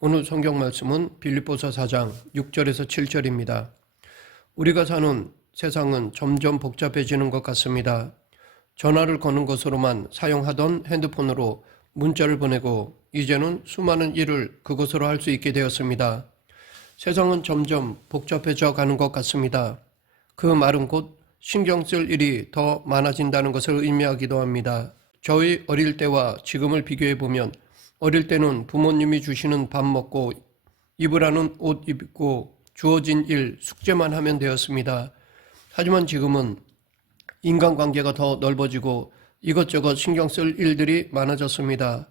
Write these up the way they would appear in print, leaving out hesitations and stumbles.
오늘 성경 말씀은 빌립보서 4장 6절에서 7절입니다. 우리가 사는 세상은 점점 복잡해지는 것 같습니다. 전화를 거는 것으로만 사용하던 핸드폰으로 문자를 보내고 이제는 수많은 일을 그것으로 할 수 있게 되었습니다. 세상은 점점 복잡해져 가는 것 같습니다. 그 말은 곧 신경 쓸 일이 더 많아진다는 것을 의미하기도 합니다. 저희 어릴 때와 지금을 비교해 보면 어릴 때는 부모님이 주시는 밥 먹고 입으라는 옷 입고 주어진 일, 숙제만 하면 되었습니다. 하지만 지금은 인간관계가 더 넓어지고 이것저것 신경 쓸 일들이 많아졌습니다.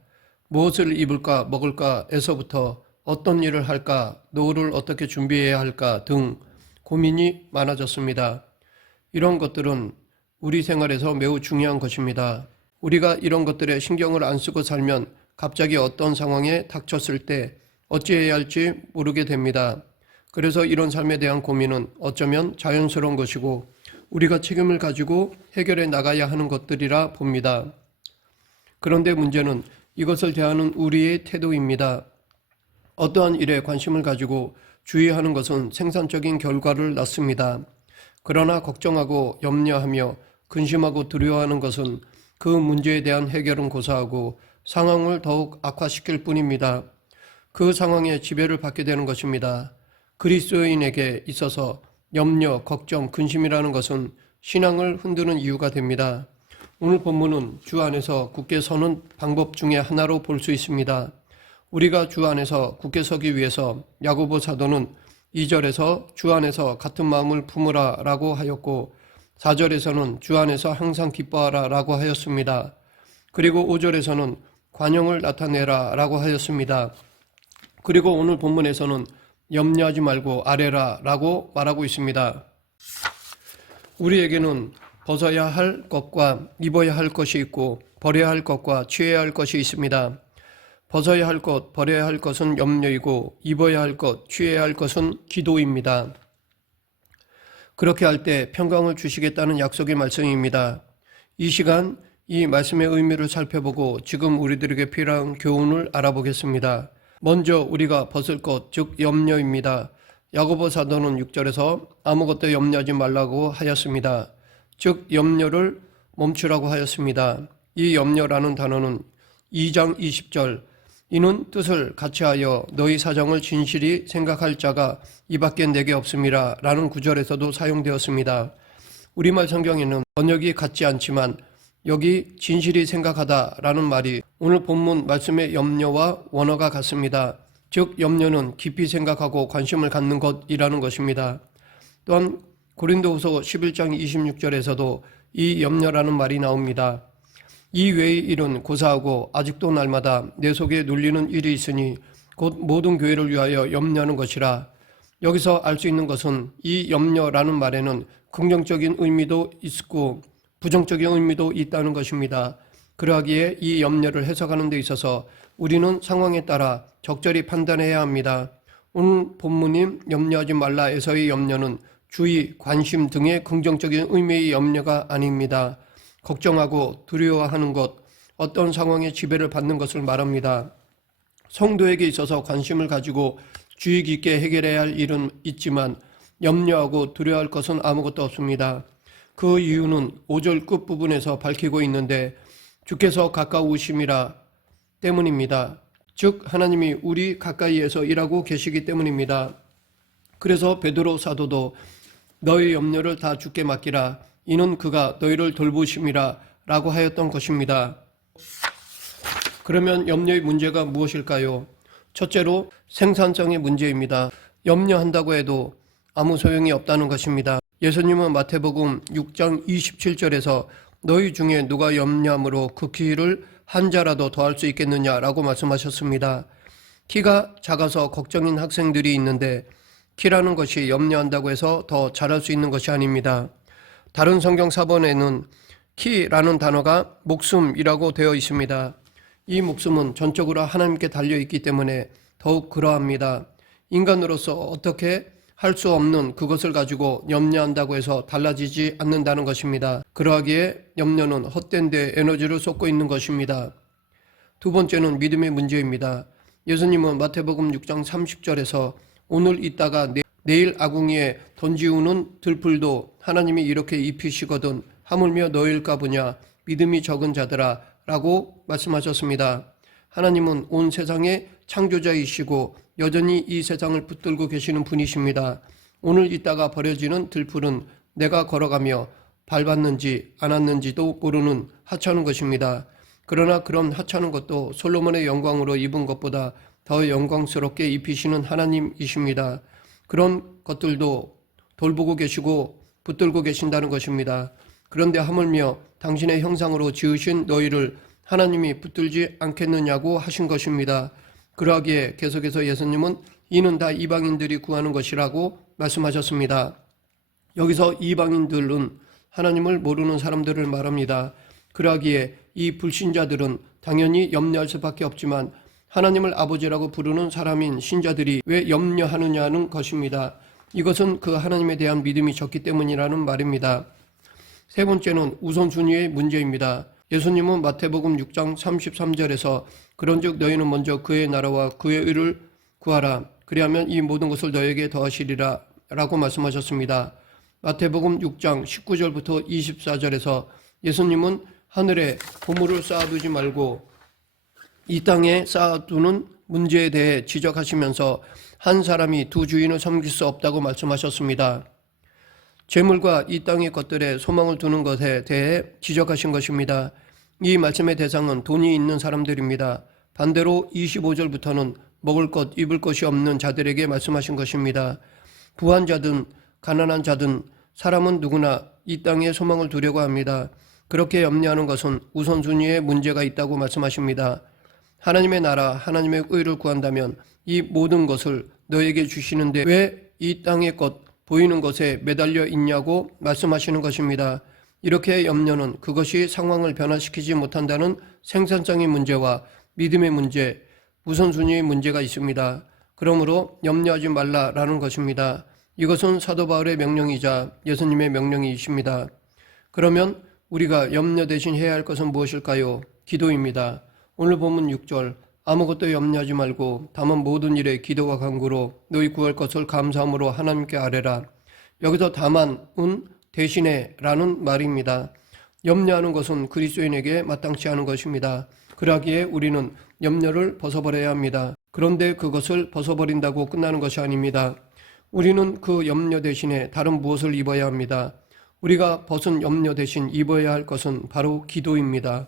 무엇을 입을까 먹을까에서부터 어떤 일을 할까, 노후를 어떻게 준비해야 할까 등 고민이 많아졌습니다. 이런 것들은 우리 생활에서 매우 중요한 것입니다. 우리가 이런 것들에 신경을 안 쓰고 살면 갑자기 어떤 상황에 닥쳤을 때 어찌해야 할지 모르게 됩니다. 그래서 이런 삶에 대한 고민은 어쩌면 자연스러운 것이고 우리가 책임을 가지고 해결해 나가야 하는 것들이라 봅니다. 그런데 문제는 이것을 대하는 우리의 태도입니다. 어떠한 일에 관심을 가지고 주의하는 것은 생산적인 결과를 낳습니다. 그러나 걱정하고 염려하며 근심하고 두려워하는 것은 그 문제에 대한 해결은 고사하고 상황을 더욱 악화시킬 뿐입니다. 그 상황에 지배를 받게 되는 것입니다. 그리스도인에게 있어서 염려, 걱정, 근심이라는 것은 신앙을 흔드는 이유가 됩니다. 오늘 본문은 주 안에서 굳게 서는 방법 중에 하나로 볼 수 있습니다. 우리가 주 안에서 굳게 서기 위해서 야고보 사도는 2절에서 주 안에서 같은 마음을 품으라 라고 하였고 4절에서는 주 안에서 항상 기뻐하라 라고 하였습니다. 그리고 5절에서는 관용을 나타내라 라고 하였습니다. 그리고 오늘 본문에서는 염려하지 말고 아뢰라 라고 말하고 있습니다. 우리에게는 벗어야 할 것과 입어야 할 것이 있고 버려야 할 것과 취해야 할 것이 있습니다. 벗어야 할 것, 버려야 할 것은 염려이고 입어야 할 것, 취해야 할 것은 기도입니다. 그렇게 할 때 평강을 주시겠다는 약속의 말씀입니다. 이 시간 이 말씀의 의미를 살펴보고 지금 우리들에게 필요한 교훈을 알아보겠습니다. 먼저 우리가 벗을 것, 즉 염려입니다. 야고보 사도는 6절에서 아무것도 염려하지 말라고 하였습니다. 즉 염려를 멈추라고 하였습니다. 이 염려라는 단어는 2장 20절 이는 뜻을 같이하여 너희 사정을 진실히 생각할 자가 이밖에 내게 없음이라 라는 구절에서도 사용되었습니다. 우리말 성경에는 번역이 같지 않지만 여기 진실히 생각하다 라는 말이 오늘 본문 말씀의 염려와 원어가 같습니다. 즉 염려는 깊이 생각하고 관심을 갖는 것이라는 것입니다. 또한 고린도후서 11장 26절에서도 이 염려라는 말이 나옵니다. 이 외의 일은 고사하고 아직도 날마다 내 속에 눌리는 일이 있으니 곧 모든 교회를 위하여 염려하는 것이라. 여기서 알 수 있는 것은 이 염려라는 말에는 긍정적인 의미도 있고 부정적인 의미도 있다는 것입니다. 그러하기에 이 염려를 해석하는 데 있어서 우리는 상황에 따라 적절히 판단해야 합니다. 오늘 본문인 염려하지 말라에서의 염려는 주의, 관심 등의 긍정적인 의미의 염려가 아닙니다. 걱정하고 두려워하는 것, 어떤 상황에 지배를 받는 것을 말합니다. 성도에게 있어서 관심을 가지고 주의 깊게 해결해야 할 일은 있지만 염려하고 두려워할 것은 아무것도 없습니다. 그 이유는 5절 끝부분에서 밝히고 있는데 주께서 가까우심이라 때문입니다. 즉 하나님이 우리 가까이에서 일하고 계시기 때문입니다. 그래서 베드로 사도도 너희 염려를 다 주께 맡기라 이는 그가 너희를 돌보심이라 라고 하였던 것입니다. 그러면 염려의 문제가 무엇일까요? 첫째로 생산성의 문제입니다. 염려한다고 해도 아무 소용이 없다는 것입니다. 예수님은 마태복음 6장 27절에서 너희 중에 누가 염려함으로 그 키를 한 자라도 더할 수 있겠느냐라고 말씀하셨습니다. 키가 작아서 걱정인 학생들이 있는데 키라는 것이 염려한다고 해서 더 잘할 수 있는 것이 아닙니다. 다른 성경 사본에는 키라는 단어가 목숨이라고 되어 있습니다. 이 목숨은 전적으로 하나님께 달려있기 때문에 더욱 그러합니다. 인간으로서 어떻게 할 수 없는 그것을 가지고 염려한다고 해서 달라지지 않는다는 것입니다. 그러하기에 염려는 헛된 데 에너지를 쏟고 있는 것입니다. 두 번째는 믿음의 문제입니다. 예수님은 마태복음 6장 30절에서 오늘 있다가 내일 아궁이에 던지우는 들풀도 하나님이 이렇게 입히시거든 하물며 너일까 보냐 믿음이 적은 자들아 라고 말씀하셨습니다. 하나님은 온 세상의 창조자이시고 여전히 이 세상을 붙들고 계시는 분이십니다. 오늘 있다가 버려지는 들풀은 내가 걸어가며 밟았는지 않았는지도 모르는 하찮은 것입니다. 그러나 그런 하찮은 것도 솔로몬의 영광으로 입은 것보다 더 영광스럽게 입히시는 하나님이십니다. 그런 것들도 돌보고 계시고 붙들고 계신다는 것입니다. 그런데 하물며 당신의 형상으로 지으신 너희를 하나님이 붙들지 않겠느냐고 하신 것입니다. 그러하기에 계속해서 예수님은 이는 다 이방인들이 구하는 것이라고 말씀하셨습니다. 여기서 이방인들은 하나님을 모르는 사람들을 말합니다. 그러하기에 이 불신자들은 당연히 염려할 수밖에 없지만 하나님을 아버지라고 부르는 사람인 신자들이 왜 염려하느냐는 것입니다. 이것은 그 하나님에 대한 믿음이 적기 때문이라는 말입니다. 세 번째는 우선순위의 문제입니다. 예수님은 마태복음 6장 33절에서 그런즉 너희는 먼저 그의 나라와 그의 의를 구하라. 그리하면 이 모든 것을 너에게 더하시리라 라고 말씀하셨습니다. 마태복음 6장 19절부터 24절에서 예수님은 하늘에 보물을 쌓아두지 말고 이 땅에 쌓아두는 문제에 대해 지적하시면서 한 사람이 두 주인을 섬길 수 없다고 말씀하셨습니다. 재물과 이 땅의 것들에 소망을 두는 것에 대해 지적하신 것입니다. 이 말씀의 대상은 돈이 있는 사람들입니다. 반대로 25절부터는 먹을 것, 입을 것이 없는 자들에게 말씀하신 것입니다. 부한 자든 가난한 자든 사람은 누구나 이 땅에 소망을 두려고 합니다. 그렇게 염려하는 것은 우선순위에 문제가 있다고 말씀하십니다. 하나님의 나라, 하나님의 의를 구한다면 이 모든 것을 너에게 주시는데 왜 이 땅의 것, 보이는 것에 매달려 있냐고 말씀하시는 것입니다. 이렇게 염려는 그것이 상황을 변화시키지 못한다는 생산성의 문제와 믿음의 문제, 우선순위의 문제가 있습니다. 그러므로 염려하지 말라라는 것입니다. 이것은 사도 바울의 명령이자 예수님의 명령이십니다. 그러면 우리가 염려 대신 해야 할 것은 무엇일까요? 기도입니다. 오늘 본문 6절 아무것도 염려하지 말고 다만 모든 일에 기도와 간구로 너희 구할 것을 감사함으로 하나님께 아뢰라. 여기서 다만은 대신에 라는 말입니다. 염려하는 것은 그리스도인에게 마땅치 않은 것입니다. 그러기에 우리는 염려를 벗어버려야 합니다. 그런데 그것을 벗어버린다고 끝나는 것이 아닙니다. 우리는 그 염려 대신에 다른 무엇을 입어야 합니다. 우리가 벗은 염려 대신 입어야 할 것은 바로 기도입니다.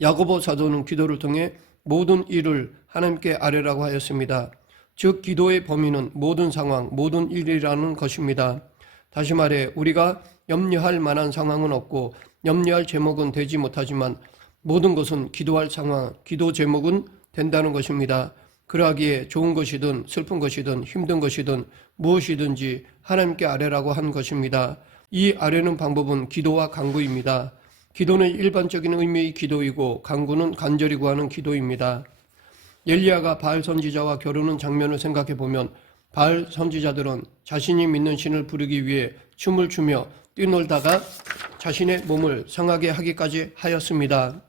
야고보 사도는 기도를 통해 모든 일을 하나님께 아뢰라고 하였습니다. 즉 기도의 범위는 모든 상황, 모든 일이라는 것입니다. 다시 말해 우리가 염려할 만한 상황은 없고 염려할 제목은 되지 못하지만 모든 것은 기도할 상황, 기도 제목은 된다는 것입니다. 그러하기에 좋은 것이든 슬픈 것이든 힘든 것이든 무엇이든지 하나님께 아뢰라고 한 것입니다. 이 아뢰는 방법은 기도와 간구입니다. 기도는 일반적인 의미의 기도이고 간구는 간절히 구하는 기도입니다. 엘리야가 바알 선지자와 겨루는 장면을 생각해 보면 바알 선지자들은 자신이 믿는 신을 부르기 위해 춤을 추며 뛰놀다가 자신의 몸을 상하게 하기까지 하였습니다.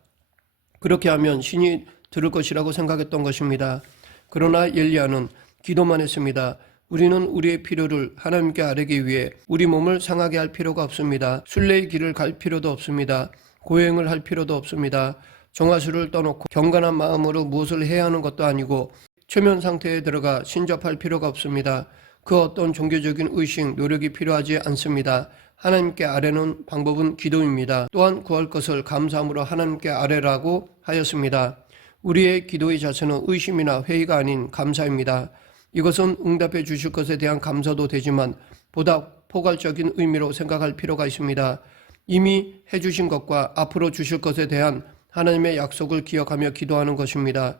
그렇게 하면 신이 들을 것이라고 생각했던 것입니다. 그러나 엘리야는 기도만 했습니다. 우리는 우리의 필요를 하나님께 아뢰기 위해 우리 몸을 상하게 할 필요가 없습니다. 순례의 길을 갈 필요도 없습니다. 고행을 할 필요도 없습니다. 정화수를 떠놓고 경건한 마음으로 무엇을 해야 하는 것도 아니고 최면 상태에 들어가 신접할 필요가 없습니다. 그 어떤 종교적인 의식, 노력이 필요하지 않습니다. 하나님께 아뢰는 방법은 기도입니다. 또한 구할 것을 감사함으로 하나님께 아뢰라고 하였습니다. 우리의 기도의 자세는 의심이나 회의가 아닌 감사입니다. 이것은 응답해 주실 것에 대한 감사도 되지만 보다 포괄적인 의미로 생각할 필요가 있습니다. 이미 해주신 것과 앞으로 주실 것에 대한 하나님의 약속을 기억하며 기도하는 것입니다.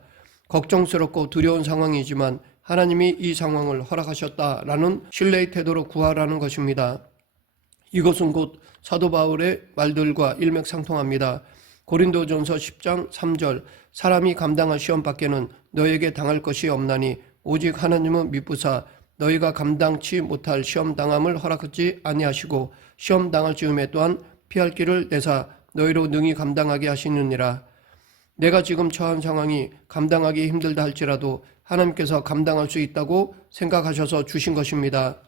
걱정스럽고 두려운 상황이지만 하나님이 이 상황을 허락하셨다라는 신뢰의 태도로 구하라는 것입니다. 이것은 곧 사도 바울의 말들과 일맥상통합니다. 고린도전서 10장 3절 사람이 감당할 시험 밖에는 너에게 당할 것이 없나니 오직 하나님은 미쁘사 너희가 감당치 못할 시험 당함을 허락하지 아니하시고 시험 당할 즈음에 또한 피할 길을 내사 너희로 능히 감당하게 하시느니라. 내가 지금 처한 상황이 감당하기 힘들다 할지라도 하나님께서 감당할 수 있다고 생각하셔서 주신 것입니다.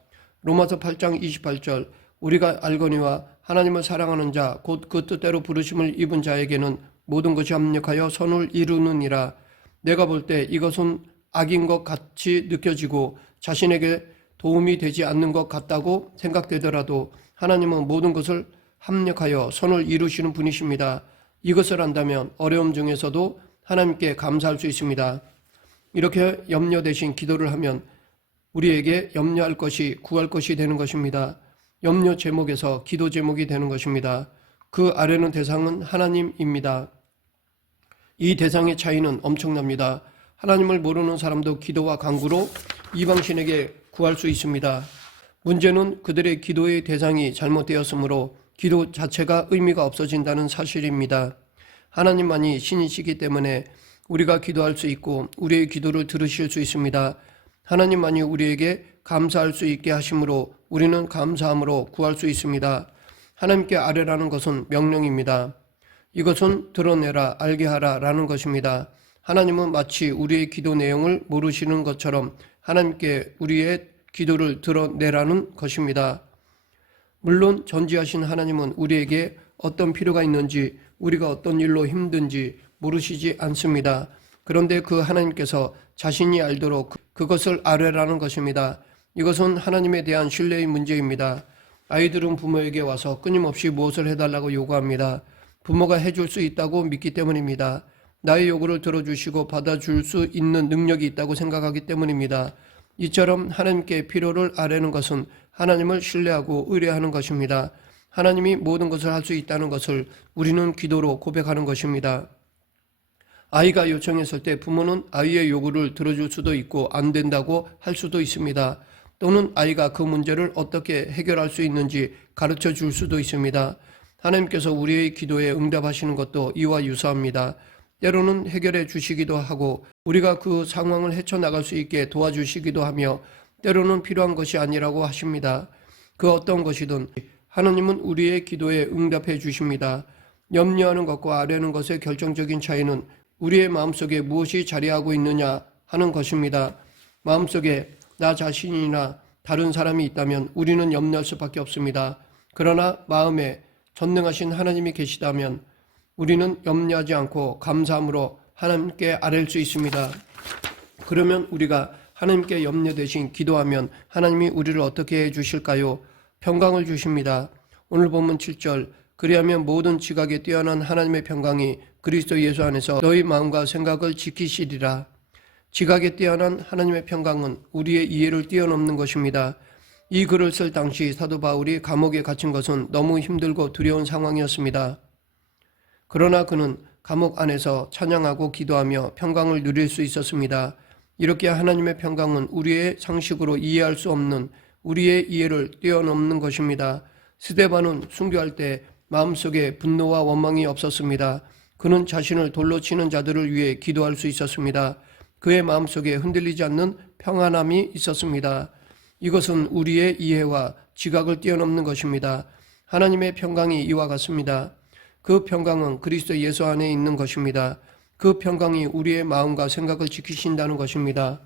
로마서 8장 28절 우리가 알거니와 하나님을 사랑하는 자 곧 그 뜻대로 부르심을 입은 자에게는 모든 것이 합력하여 선을 이루느니라. 내가 볼 때 이것은 악인 것 같이 느껴지고 자신에게 도움이 되지 않는 것 같다고 생각되더라도 하나님은 모든 것을 합력하여 선을 이루시는 분이십니다. 이것을 안다면 어려움 중에서도 하나님께 감사할 수 있습니다. 이렇게 염려 대신 기도를 하면 우리에게 염려할 것이 구할 것이 되는 것입니다. 염려 제목에서 기도 제목이 되는 것입니다. 그 아래는 대상은 하나님입니다. 이 대상의 차이는 엄청납니다. 하나님을 모르는 사람도 기도와 간구로 이방신에게 구할 수 있습니다. 문제는 그들의 기도의 대상이 잘못되었으므로 기도 자체가 의미가 없어진다는 사실입니다. 하나님만이 신이시기 때문에 우리가 기도할 수 있고 우리의 기도를 들으실 수 있습니다. 하나님만이 우리에게 감사할 수 있게 하심으로 우리는 감사함으로 구할 수 있습니다. 하나님께 아뢰라는 것은 명령입니다. 이것은 드러내라, 알게 하라 라는 것입니다. 하나님은 마치 우리의 기도 내용을 모르시는 것처럼 하나님께 우리의 기도를 드러내라는 것입니다. 물론 전지하신 하나님은 우리에게 어떤 필요가 있는지, 우리가 어떤 일로 힘든지 모르시지 않습니다. 그런데 그 하나님께서 자신이 알도록 그것을 아뢰라는 것입니다. 이것은 하나님에 대한 신뢰의 문제입니다. 아이들은 부모에게 와서 끊임없이 무엇을 해달라고 요구합니다. 부모가 해줄 수 있다고 믿기 때문입니다. 나의 요구를 들어주시고 받아줄 수 있는 능력이 있다고 생각하기 때문입니다. 이처럼 하나님께 필요를 아뢰는 것은 하나님을 신뢰하고 의뢰하는 것입니다. 하나님이 모든 것을 할 수 있다는 것을 우리는 기도로 고백하는 것입니다. 아이가 요청했을 때 부모는 아이의 요구를 들어줄 수도 있고 안 된다고 할 수도 있습니다. 또는 아이가 그 문제를 어떻게 해결할 수 있는지 가르쳐 줄 수도 있습니다. 하나님께서 우리의 기도에 응답하시는 것도 이와 유사합니다. 때로는 해결해 주시기도 하고 우리가 그 상황을 헤쳐나갈 수 있게 도와주시기도 하며 때로는 필요한 것이 아니라고 하십니다. 그 어떤 것이든 하나님은 우리의 기도에 응답해 주십니다. 염려하는 것과 아뢰는 것의 결정적인 차이는 우리의 마음속에 무엇이 자리하고 있느냐 하는 것입니다. 마음속에 나 자신이나 다른 사람이 있다면 우리는 염려할 수밖에 없습니다. 그러나 마음에 전능하신 하나님이 계시다면 우리는 염려하지 않고 감사함으로 하나님께 아뢰일 수 있습니다. 그러면 우리가 하나님께 염려 대신 기도하면 하나님이 우리를 어떻게 해 주실까요? 평강을 주십니다. 오늘 본문 7절 그리하면 모든 지각에 뛰어난 하나님의 평강이 그리스도 예수 안에서 너희 마음과 생각을 지키시리라. 지각에 뛰어난 하나님의 평강은 우리의 이해를 뛰어넘는 것입니다. 이 글을 쓸 당시 사도 바울이 감옥에 갇힌 것은 너무 힘들고 두려운 상황이었습니다. 그러나 그는 감옥 안에서 찬양하고 기도하며 평강을 누릴 수 있었습니다. 이렇게 하나님의 평강은 우리의 상식으로 이해할 수 없는 우리의 이해를 뛰어넘는 것입니다. 스데반은 순교할 때 마음속에 분노와 원망이 없었습니다. 그는 자신을 돌로 치는 자들을 위해 기도할 수 있었습니다. 그의 마음속에 흔들리지 않는 평안함이 있었습니다. 이것은 우리의 이해와 지각을 뛰어넘는 것입니다. 하나님의 평강이 이와 같습니다. 그 평강은 그리스도 예수 안에 있는 것입니다. 그 평강이 우리의 마음과 생각을 지키신다는 것입니다.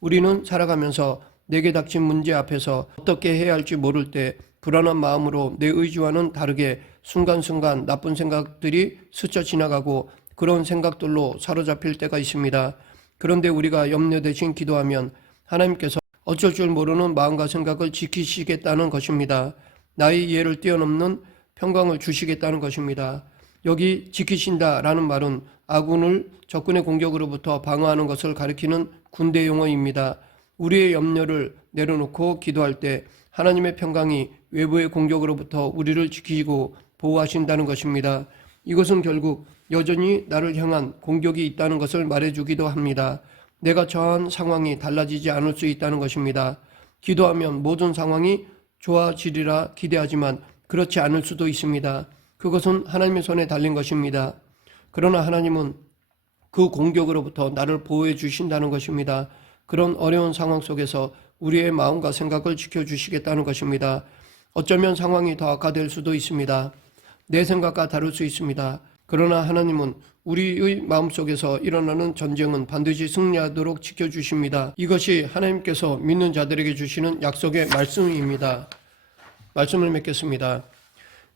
우리는 살아가면서 내게 닥친 문제 앞에서 어떻게 해야 할지 모를 때 불안한 마음으로 내 의지와는 다르게 순간순간 나쁜 생각들이 스쳐 지나가고 그런 생각들로 사로잡힐 때가 있습니다. 그런데 우리가 염려 대신 기도하면 하나님께서 어쩔 줄 모르는 마음과 생각을 지키시겠다는 것입니다. 나의 이해를 뛰어넘는 평강을 주시겠다는 것입니다. 여기 지키신다라는 말은 아군을 적군의 공격으로부터 방어하는 것을 가리키는 군대 용어입니다. 우리의 염려를 내려놓고 기도할 때 하나님의 평강이 외부의 공격으로부터 우리를 지키고 보호하신다는 것입니다. 이것은 결국 여전히 나를 향한 공격이 있다는 것을 말해주기도 합니다. 내가 처한 상황이 달라지지 않을 수 있다는 것입니다. 기도하면 모든 상황이 좋아지리라 기대하지만 그렇지 않을 수도 있습니다. 그것은 하나님의 손에 달린 것입니다. 그러나 하나님은 그 공격으로부터 나를 보호해 주신다는 것입니다. 그런 어려운 상황 속에서 우리의 마음과 생각을 지켜주시겠다는 것입니다. 어쩌면 상황이 더 악화될 수도 있습니다. 내 생각과 다를 수 있습니다. 그러나 하나님은 우리의 마음속에서 일어나는 전쟁은 반드시 승리하도록 지켜주십니다. 이것이 하나님께서 믿는 자들에게 주시는 약속의 말씀입니다. 말씀을 맺겠습니다.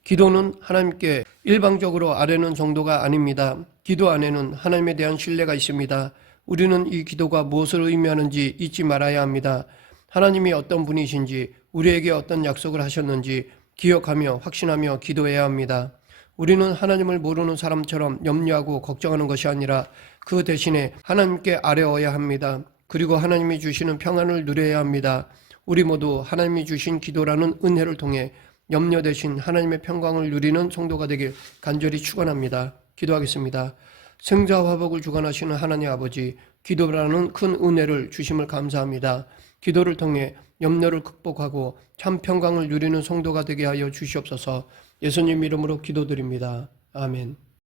기도는 하나님께 일방적으로 아뢰는 정도가 아닙니다. 기도 안에는 하나님에 대한 신뢰가 있습니다. 우리는 이 기도가 무엇을 의미하는지 잊지 말아야 합니다. 하나님이 어떤 분이신지, 우리에게 어떤 약속을 하셨는지 기억하며 확신하며 기도해야 합니다. 우리는 하나님을 모르는 사람처럼 염려하고 걱정하는 것이 아니라 그 대신에 하나님께 아뢰어야 합니다. 그리고 하나님이 주시는 평안을 누려야 합니다. 우리 모두 하나님이 주신 기도라는 은혜를 통해 염려 대신 하나님의 평강을 누리는 성도가 되길 간절히 축원합니다. 기도하겠습니다. 생사와 화복을 주관하시는 하나님 아버지, 기도라는 큰 은혜를 주심을 감사합니다. 기도를 통해 염려를 극복하고 참 평강을 누리는 성도가 되게 하여 주시옵소서. 예수님 이름으로 기도드립니다. 아멘.